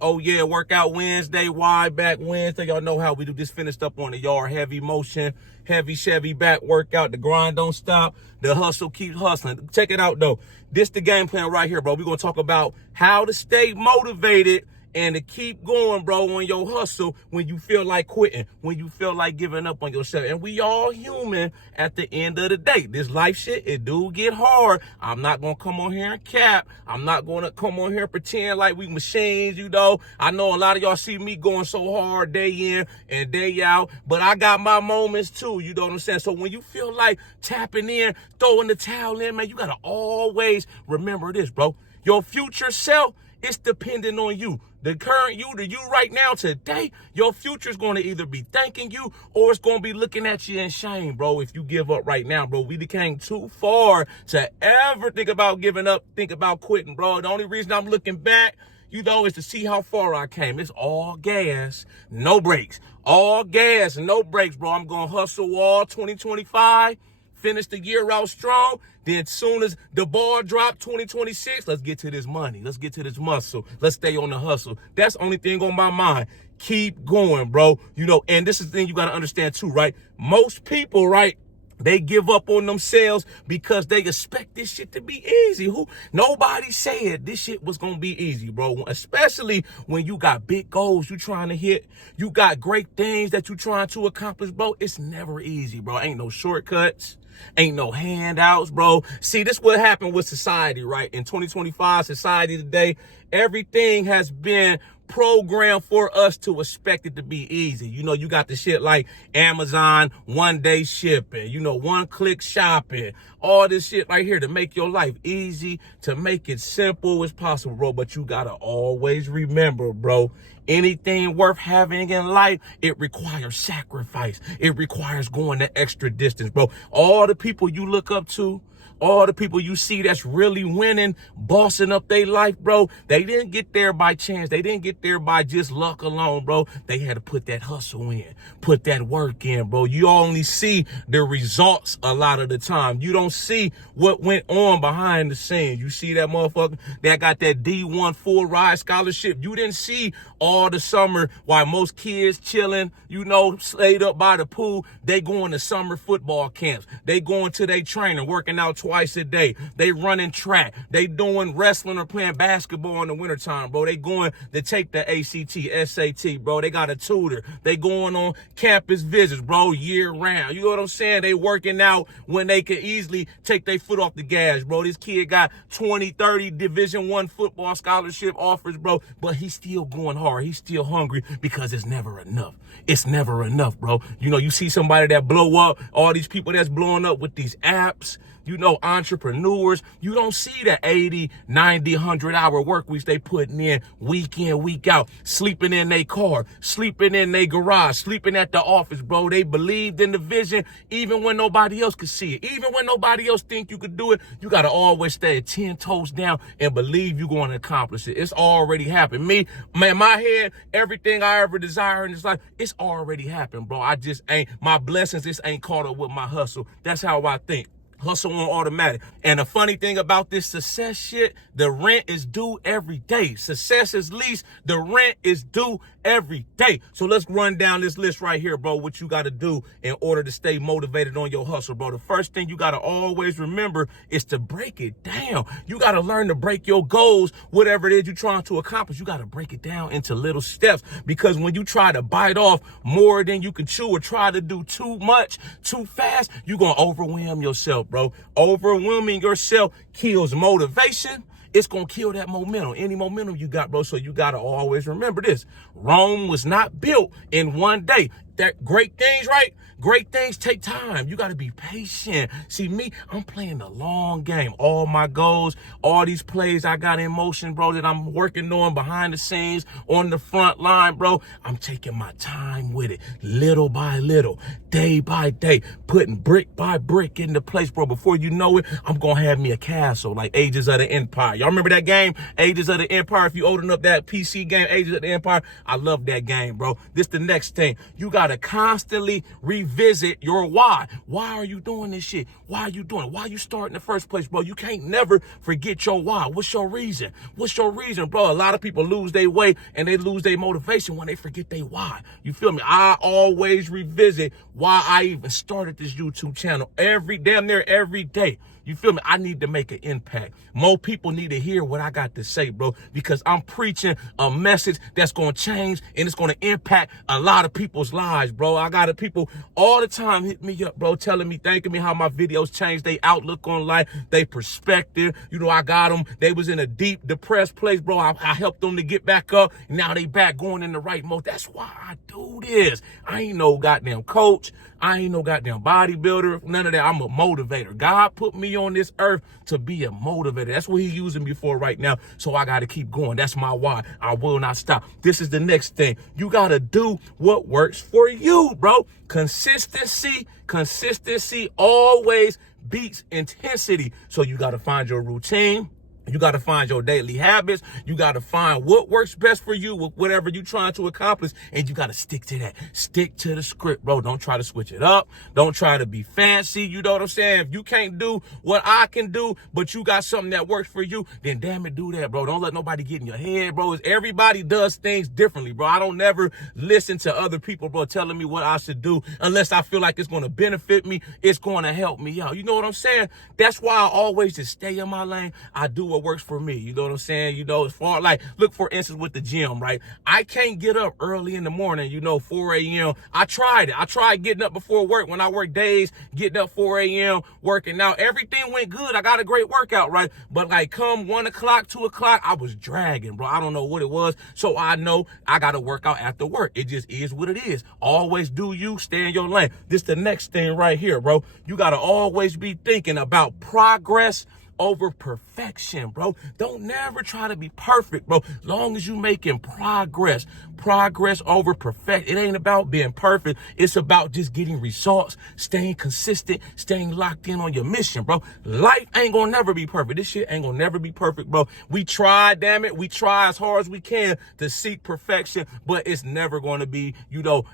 Oh yeah, workout Wednesday, wide back Wednesday. Y'all know how we do this. Finished up on the yard, heavy motion, heavy Chevy back workout. The grind don't stop. The hustle keeps hustling. Check it out though. This the game plan right here, bro. We're gonna talk about how to stay motivated and to keep going, bro, on your hustle when you feel like quitting, when you feel like giving up on yourself. And we all human at the end of the day. This life shit, it do get hard. I'm not going to come on here and cap. I'm not going to come on here and pretend like we machines, you know. I know a lot of y'all see me going so hard day in and day out, but I got my moments too, you know what I'm saying? So when you feel like tapping in, throwing the towel in, man, you got to always remember this, bro. Your future self, it's dependent on you. The current you, the you right now, today, your future is going to either be thanking you or it's going to be looking at you in shame, bro, if you give up right now, bro. We came too far to ever think about giving up, think about quitting, bro. The only reason I'm looking back, you know, is to see how far I came. It's all gas, no brakes. All gas, no brakes, bro. I'm going to hustle all 2025. Finish the year out strong. Then as soon as the ball drop 2026, let's get to this money. Let's get to this muscle. Let's stay on the hustle. That's the only thing on my mind. Keep going, bro. You know, and this is the thing you got to understand too, right? Most people, right, they give up on themselves because they expect this shit to be easy. Nobody said this shit was gonna be easy, bro. Especially when you got big goals you trying to hit. You got great things that you trying to accomplish, bro. It's never easy, bro. Ain't no shortcuts. Ain't no handouts, bro. See, this what happened with society, right? In 2025, society today, everything has been programmed for us to expect it to be easy. You know, you got the shit like Amazon, one-day shipping, you know, one-click shopping, all this shit right here to make your life easy, to make it simple as possible, bro. But you gotta always remember, bro, anything worth having in life, it requires sacrifice. It requires going the extra distance, bro. All the people you look up to, all the people you see that's really winning, bossing up their life, bro, they didn't get there by chance. They didn't get there by just luck alone, bro. They had to put that hustle in, put that work in, bro. You only see the results a lot of the time. You don't see what went on behind the scenes. You see that motherfucker that got that D1 full ride scholarship. You didn't see all the summer while most kids chilling, you know, stayed up by the pool. They going to summer football camps. They going to their training, working out twice a day. They running track. They doing wrestling or playing basketball in the wintertime, bro. They going to take the ACT, SAT, bro. They got a tutor. They going on campus visits, bro, year round. You know what I'm saying? They working out when they could easily take their foot off the gas, bro. This kid got 20, 30 Division I football scholarship offers, bro, but he's still going hard. He's still hungry because it's never enough. It's never enough, bro. You know, you see somebody that blow up, all these people that's blowing up with these apps, you know, entrepreneurs, you don't see the 80, 90, 100-hour work weeks they putting in week in, week out, sleeping in their car, sleeping in their garage, sleeping at the office, bro. They believed in the vision even when nobody else could see it. Even when nobody else think you could do it, you got to always stay 10 toes down and believe you're going to accomplish it. It's already happened. Me, man, my head, everything I ever desire in this life, it's already happened, bro. I just ain't, my blessings just ain't caught up with my hustle. That's how I think. Hustle on automatic. And the funny thing about this success shit, the rent is due every day. Success is least, the rent is due every day. So let's run down this list right here, bro, what you got to do in order to stay motivated on your hustle, bro. The first thing you got to always remember is to break it down. You got to learn to break your goals, whatever it is you're trying to accomplish. You got to break it down into little steps, because when you try to bite off more than you can chew or try to do too much too fast, you're going to overwhelm yourself, bro. Overwhelming yourself kills motivation. It's going to kill that momentum, any momentum you got, bro. So you got to always remember this. Rome was not built in one day. That great things, right? Great things take time. You got to be patient. See, me, I'm playing the long game. All my goals, all these plays I got in motion, bro, that I'm working on behind the scenes, on the front line, bro. I'm taking my time with it, little by little, day by day, putting brick by brick into place, bro. Before you know it, I'm going to have me a castle like Ages of the Empire. Y'all remember that game, Ages of the Empire? If you open up that PC game, Ages of the Empire, I love that game, bro. This the next thing. You got got to constantly revisit your why. Why are you doing this shit? Why are you doing it? Why you start in the first place, bro? You can't never forget your why. What's your reason? What's your reason, bro? A lot of people lose their way and they lose their motivation when they forget their why. You feel me? I always revisit why I even started this YouTube channel damn near every day. You feel me? I need to make an impact. More people need to hear what I got to say, bro, because I'm preaching a message that's going to change and it's going to impact a lot of people's lives, bro. I got people all the time hit me up, bro, telling me, thanking me how my videos changed their outlook on life, their perspective. You know, I got them. They was in a deep, depressed place, bro. I helped them to get back up. And now they back going in the right mode. That's why I do this. I ain't no goddamn coach. I ain't no goddamn bodybuilder, none of that. I'm a motivator. God put me on this earth to be a motivator. That's what he's using me for right now. So I got to keep going. That's my why. I will not stop. This is the next thing. You got to do what works for you, bro. Consistency always beats intensity. So you got to find your routine. You got to find your daily habits. You got to find what works best for you with whatever you're trying to accomplish. And you got to stick to that. Stick to the script, bro. Don't try to switch it up. Don't try to be fancy. You know what I'm saying? If you can't do what I can do, but you got something that works for you, then damn it, do that, bro. Don't let nobody get in your head, bro. Everybody does things differently, bro. I don't never listen to other people, bro, telling me what I should do unless I feel like it's going to benefit me. It's going to help me out. You know what I'm saying? That's why I always just stay in my lane. I do what works for me. You know what I'm saying? You know, as far like, look, for instance, with the gym, right? I can't get up early in the morning, 4 a.m. I tried it. I tried getting up before work when I work days, getting up 4 a.m., working out. Everything went good. I got a great workout, right? But like come 1 o'clock, 2 o'clock, I was dragging, bro. I don't know what it was. So I know I got to work out after work. It just is what it is. Always do you, stay in your lane. This the next thing right here, bro. You got to always be thinking about progress over perfection, bro. Don't never try to be perfect, bro. Long as you making progress over perfect. It ain't about being perfect. It's about just getting results, staying consistent, staying locked in on your mission, bro. Life ain't gonna never be perfect. This shit ain't gonna never be perfect, bro. We try, damn it. We try as hard as we can to seek perfection, but it's never gonna be,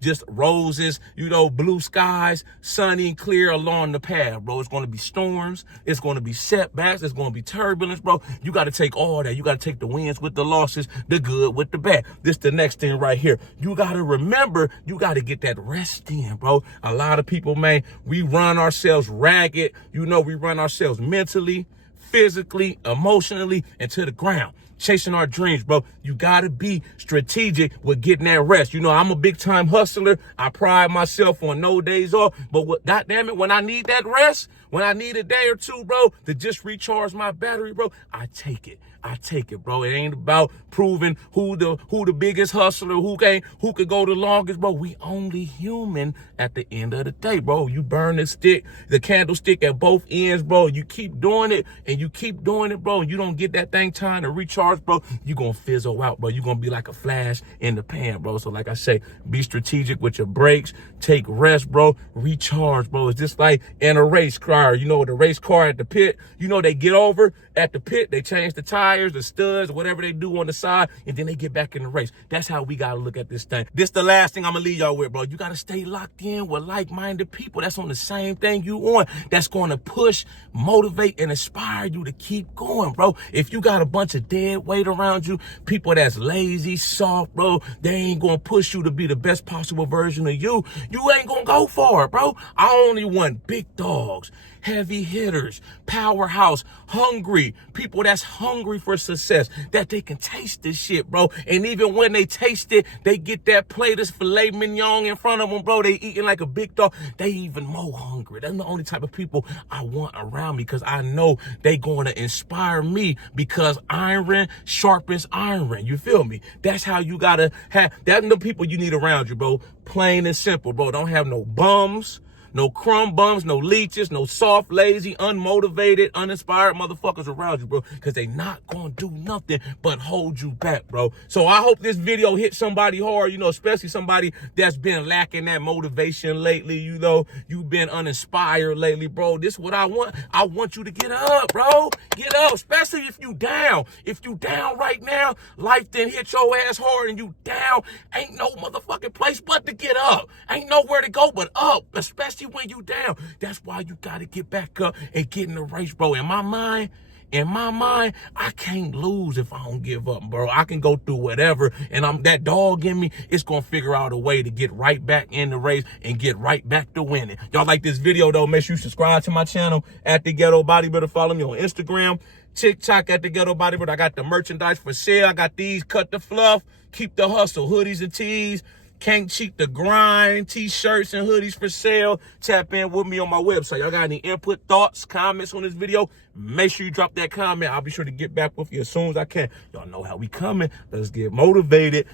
just roses, blue skies, sunny and clear along the path, bro. It's gonna be storms. It's gonna be setbacks. There's going to be turbulence, bro. You got to take all that. You got to take the wins with the losses, the good with the bad. This the next thing right here. You got to remember, you got to get that rest in, bro. A lot of people, man, we run ourselves ragged. We run ourselves mentally, physically, emotionally, and to the ground. Chasing our dreams, bro. You got to be strategic with getting that rest. I'm a big time hustler. I pride myself on no days off. But goddamn it, when I need that rest, when I need a day or two, bro, to just recharge my battery, bro, I take it. Bro. It ain't about proving who the biggest hustler, who could go the longest, bro. We only human at the end of the day, bro. You burn the candlestick at both ends, bro. You keep doing it and you keep doing it, bro. You don't get that thing time to recharge, bro. You gonna fizzle out, bro. You gonna be like a flash in the pan, bro. So like I say, be strategic with your breaks. Take rest, bro. Recharge, bro. It's just like in a race car. The race car at the pit. They get over at the pit. They change the tires, the studs, whatever they do on the side, and then they get back in the race. That's how we gotta look at this thing. This the last thing I'm gonna leave y'all with, bro. You gotta stay locked in with like-minded people that's on the same thing you on. That's gonna push, motivate, and inspire you to keep going, bro. If you got a bunch of dead weight around you, people that's lazy, soft, bro, they ain't gonna push you to be the best possible version of you. You ain't gonna go far, bro. I only want big dogs, heavy hitters, powerhouse, hungry, people that's hungry for success, that they can taste this shit, bro. And even when they taste it, they get that plate of filet mignon in front of them, bro. They eating like a big dog. They even more hungry. That's the only type of people I want around me, because I know they going to inspire me, because iron sharpens iron. You feel me? That's how you got to have, that's the people you need around you, bro. Plain and simple, bro. Don't have no bums. No crumb bums, no leeches, no soft, lazy, unmotivated, uninspired motherfuckers around you, bro. Because they not gonna do nothing but hold you back, bro. So I hope this video hit somebody hard, you know, especially somebody that's been lacking that motivation lately, you know. You've been uninspired lately, bro. This is what I want. I want you to get up, bro. Get up, especially if you down. If you down right now, life didn't hit your ass hard and you down. Ain't no motherfucking place but to get up. Ain't nowhere to go but up, especially when you down. That's why you gotta get back up and get in the race, bro. In my mind, I can't lose if I don't give up, bro. I can go through whatever, and that dog in me, it's gonna figure out a way to get right back in the race and get right back to winning. Y'all like this video, though, make sure you subscribe to my channel at The Ghetto Bodybuilder. Follow me on Instagram, TikTok at The Ghetto Bodybuilder. I got the merchandise for sale. I got these Cut the Fluff, Keep the Hustle, hoodies and tees. Can't Cheat the Grind, t-shirts and hoodies for sale. Tap in with me on my website. Y'all got any input, thoughts, comments on this video? Make sure you drop that comment. I'll be sure to get back with you as soon as I can. Y'all know how we coming. Let's get motivated.